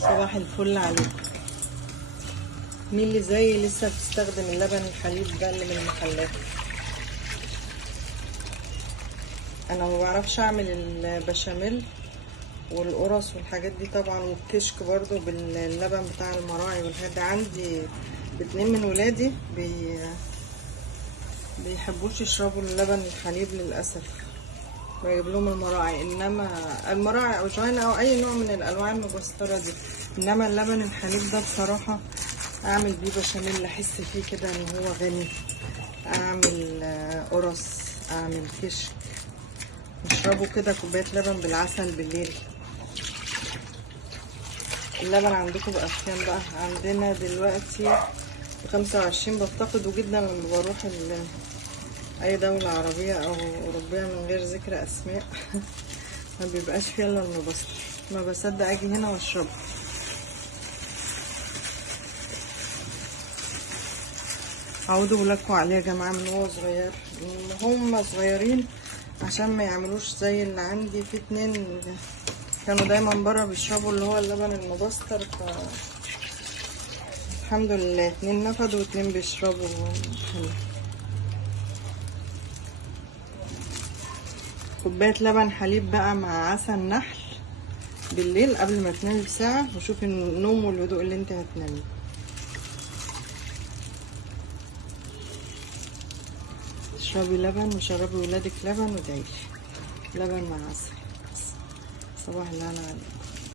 صباح الفل عليكم. مين اللي زي لسه بتستخدم اللبن الحليب ده اللي من المحلات؟ انا ما بعرفش اعمل البشاميل والقرص والحاجات دي طبعا، والكشك برضو باللبن بتاع المراعي والحاجات دي. عندي 2 من ولادي بيحبوش يشربوا اللبن الحليب للاسف، بجيب لهم المراعي. انما المراعي او جوينا او اي نوع من الانواع المبستره دي، انما اللبن الحليب ده بصراحه اعمل بيه بشاميل، احس فيه كده ان هو غني. اعمل قرص، اعمل كشك، نشربه كده كوبايه لبن بالعسل بالليل. اللبن عندكم بقى بكام بقى؟ عندنا دلوقتي ب25. بفتقده جدا لما بروح اي دولة عربية او اوروبية من غير ذكر اسماء ما بيبقاش فيها الا المبستر، ما بصدق اجي هنا واشربه. عودوا ولادكم عليه يا جماعة من هو صغير، من هم صغيرين، عشان ما يعملوش زي اللي عندي. في 2 كانوا دايما برا بيشربوا اللي هو اللبن المبستر، الحمد لله 2 نفدوا و2 بيشربوا حلو. كوباية لبن حليب بقى مع عسل نحل بالليل قبل ما تنامي بساعة، وشوفي النوم والهدوء اللي انت هتنامي. اشربي لبن وشربي ولادك لبن وادعيلي. لبن مع عسل. صباح الهنا عليكم.